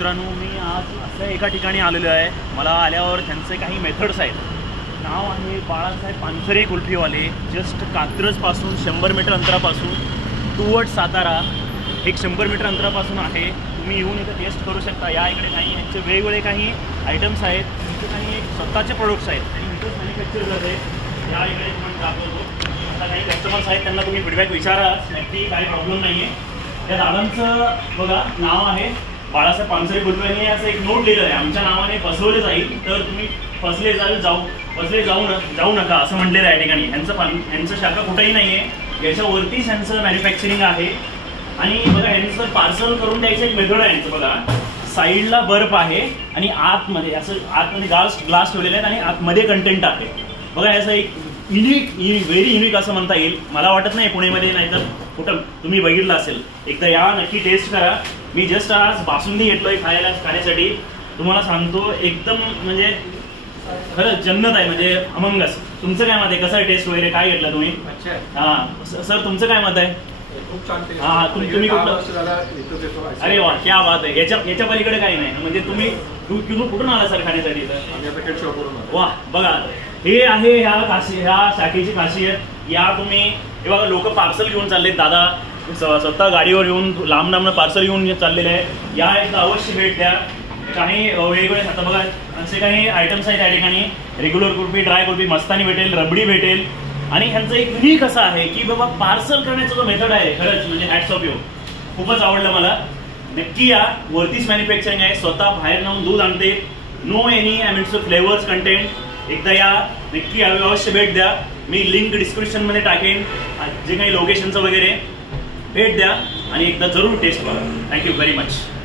मित्रांनो, मी आज असं एका ठिकाणी आलेलो आहे. मला आल्यावर त्यांचे काही मेथड्स आहेत. नाव आहे बाळासाहेब पानसरे कुल्फीवाले. जस्ट कात्रजपासून 100 मीटर अंतरापासून टुवर्ड्स सातारा एक 100 मीटर अंतरापासून आहे. तुम्ही येऊन इथं टेस्ट करू शकता. या इकडे काही यांचे वेगवेगळे काही आयटम्स आहेत. तिथे काही एक स्वतःचे प्रोडक्ट्स आहेत आणि इथंच मॅन्युफॅक्चर करते. या इकडे तुम्हाला दाखवतो. आता काही कस्टमर्स आहेत, त्यांना तुम्ही फीडबॅक विचारा. नक्की काही प्रॉब्लेम नाही आहे. त्या दादांचं बघा नाव आहे बाळासाहेब पानसरे कुल्फी. असं एक नोट लिहिलं आहे, आमच्या नावाने फसवले जाईल तर तुम्ही फसले जाऊ नका असं म्हटलेलं आहे या ठिकाणी. यांचं शाखा कुठेही नाही आहे. याच्यावरतीच यांचं मॅन्युफॅक्चरिंग आहे. आणि बघा यांचं पार्सल करून द्यायचं एक मेथड आहे यांचं. बघा साईडला बर्फ आहे आणि आतमध्ये आतमध्ये ग्लास ठेवलेले आहेत आणि आतमध्ये कंटेंट आहे. बघा याचं एक व्हेरी युनिक असं म्हणता येईल. मला वाटत नाही पुणेमध्ये नाही तर कुठं तुम्ही बघितलं असेल. एकदा या नक्की टेस्ट करा. मी जस्ट आज बासुंदी घेतलोय खाण्यासाठी. तुम्हाला सांगतो एकदम म्हणजे खरंच जन्नत आहे, म्हणजे अमंग अस. तुमचं काय मत आहे? कसं आहे टेस्ट वगैरे? काय घेतलं तुम्ही? हां सर, तुमचं काय मत आहे? हां तुम्ही कुठलं? अरे वा, क्या बात आहे. याच्या पलीकडे काही नाही. म्हणजे तुम्ही कुठून आला सर खाण्यासाठी? तर वा, बघा हे आहे ह्या शाखेची खासियत. या तुम्ही हे बघा, लोक पार्सल घेऊन चाललेत. दादा स्वतः गाडीवर येऊन लांब पार्सल घेऊन चाललेले आहे. या एकदा अवश्य भेट द्या. काही वेगवेगळे आता बघा असे काही आयटम्स आहेत त्या ठिकाणी. रेग्युलर कुल्फी, ड्राय कुल्फी, मस्तानी भेटेल, रबडी भेटेल. आणि ह्यांचं एक युनिक असं आहे की बाबा पार्सल करण्याचा जो मेथड आहे खरंच म्हणजे हॅट्स ऑफ यू. खूपच आवडलं मला. नक्की या. वरतीच मॅन्युफॅक्चरिंग आहे. स्वतः बाहेर जाऊन दूध आणते. No any flavours content. एकदा या, नक्की अवश्य भेट द्या. मी लिंक डिस्क्रिप्शनमध्ये टाकेन. जे काही लोकेशनचं वगैरे भेट द्या आणि एकदा जरूर टेस्ट करा. Thank you very much.